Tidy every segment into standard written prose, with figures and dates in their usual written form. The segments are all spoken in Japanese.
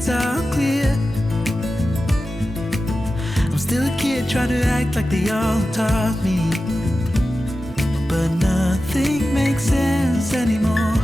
it's all clear. I'm still a kid trying to act like they all taught me, but nothing makes sense anymore.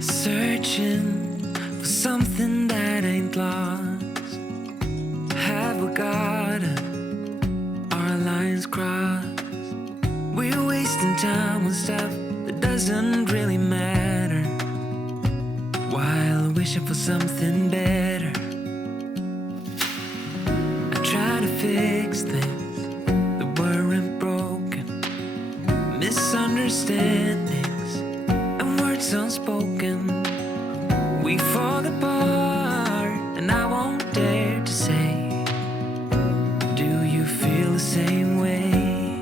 Searching for something that ain't lost. Have we got our lines crossed? We're wasting time on stuff that doesn't really matter, while wishing for something better. I try to fix things that weren't broken, misunderstandings and words unspoken. We fall apart, and I won't dare to say, do you feel the same way?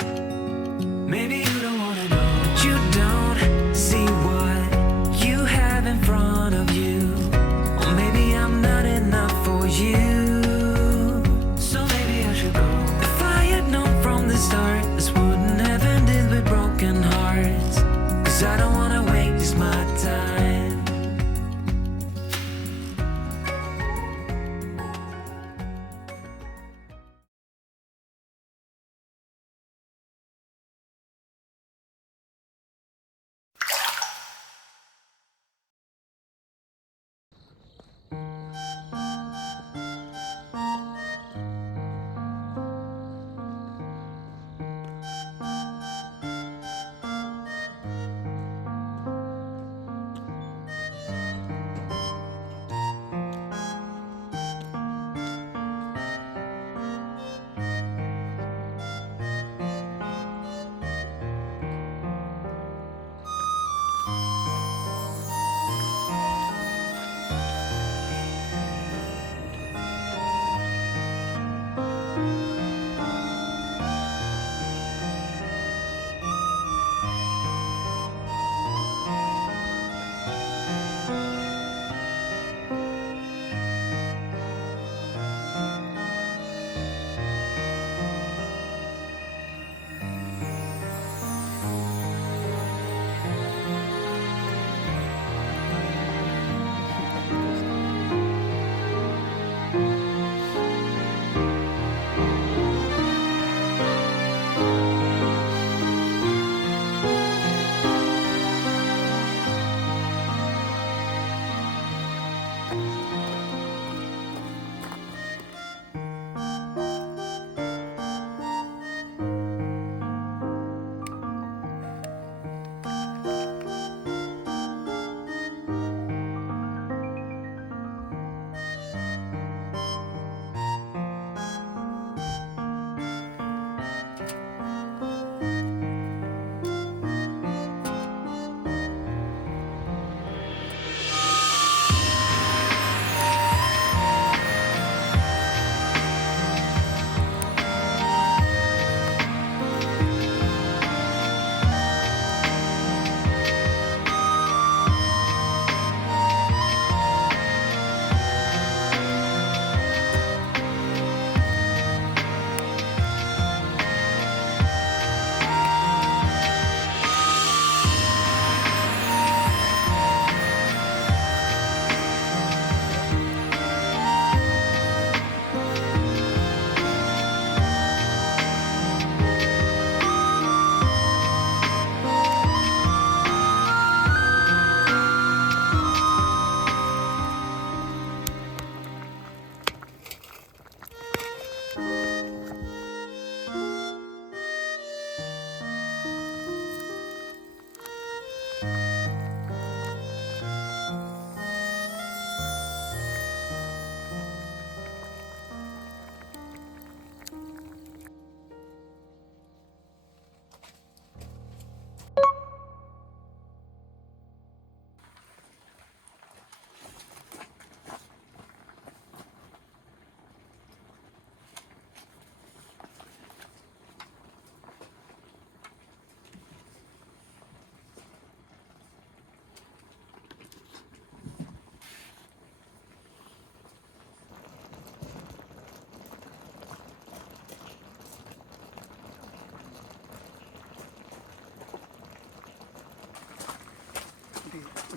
Maybe you don't wanna know, but you don't see what you have in front of you. Or maybe I'm not enough for you, so maybe I should go. If I had known from the start, this wouldn't have ended with broken hearts. 'Cause I don't wanna waste my time.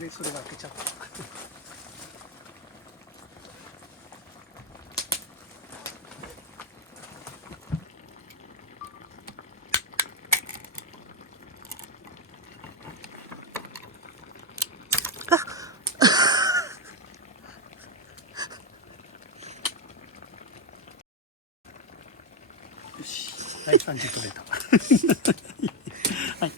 それが開けちゃった。よし、はい、30取れた。はい。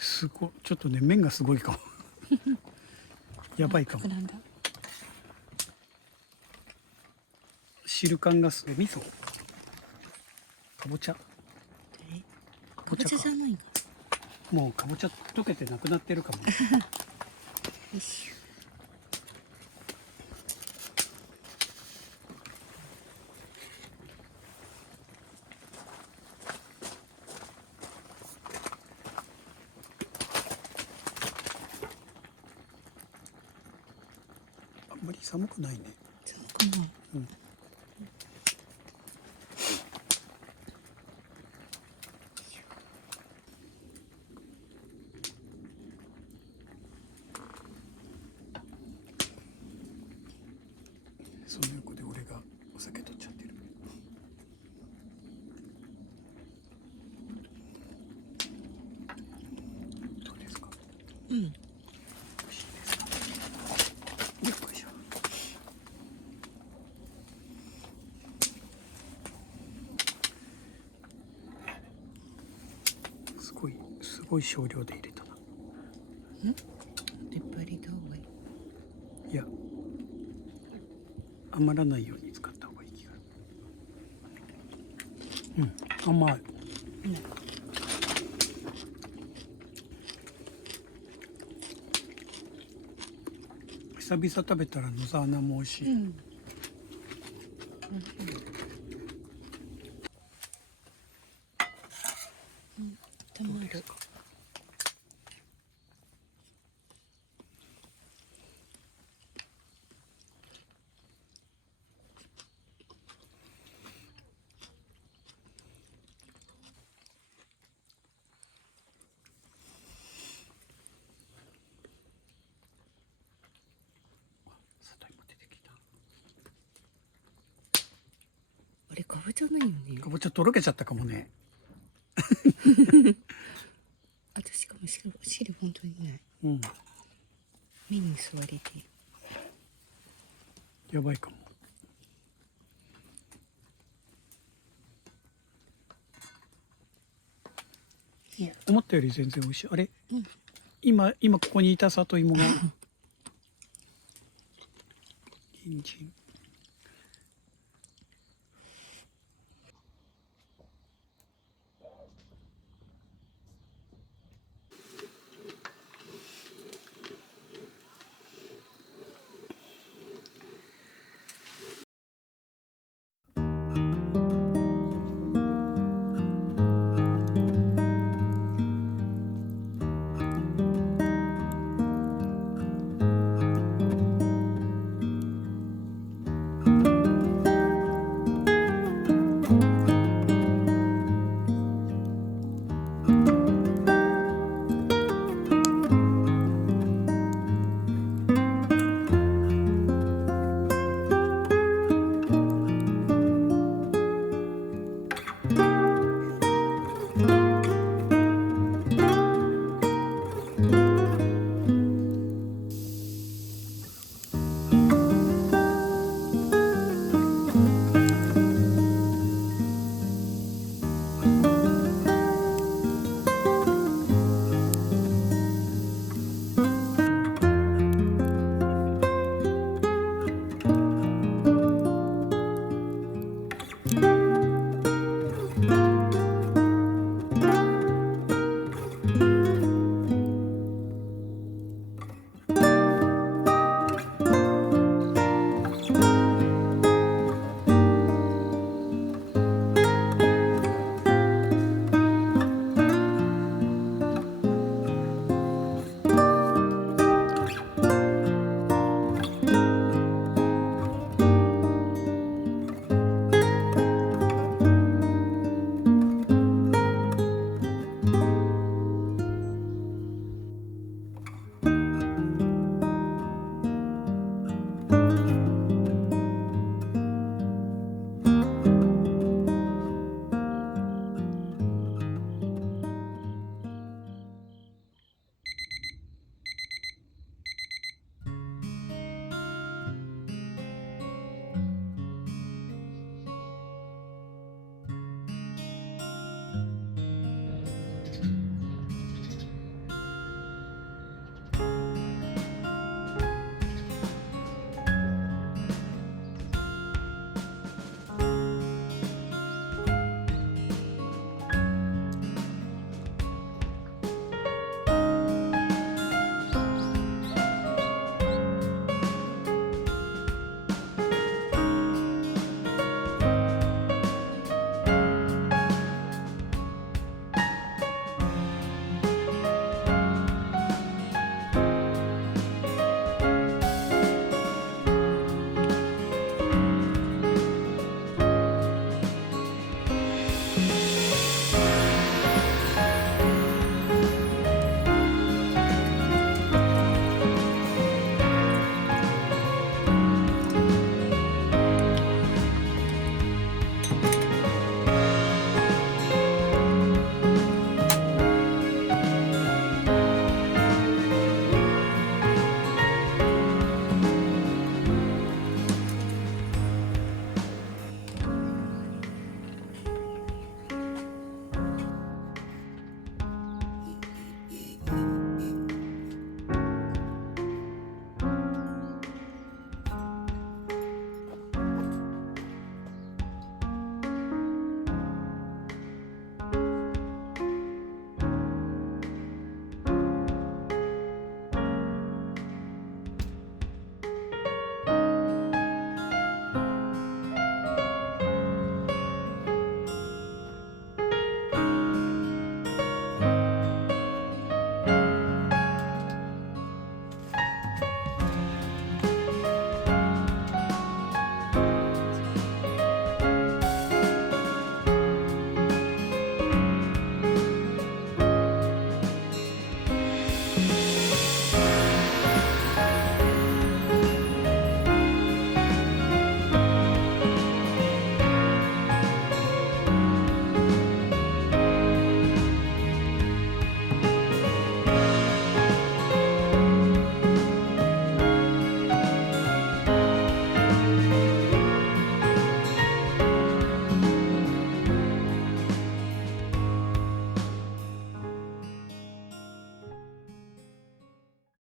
すごい、ちょっとね、麺がすごいかも。やばいかも。なんだ。汁感が味噌。かぼちゃ。かぼちゃじゃないか。もうかぼちゃ溶けてなくなってるかも。よいしょ。あんまり寒くないね。寒くない。うん。その横で俺がお酒取っちゃってる。どうですか。うん。美味しいですか。よっこいしょ。すごい少量で入れたな。出っ張りどうがいい。いや、余らないように使った方がいい気が。うん、甘い。久々食べたら野沢菜も美味しい。たまる。里芋出てきた。あれかぼちゃないよね。かぼちゃとろけちゃったかもね。私かも汁本当にない。うん。目に吸われて。やばいかも。思ったより全然美味しい。あれ、今ここにいた里芋が人参。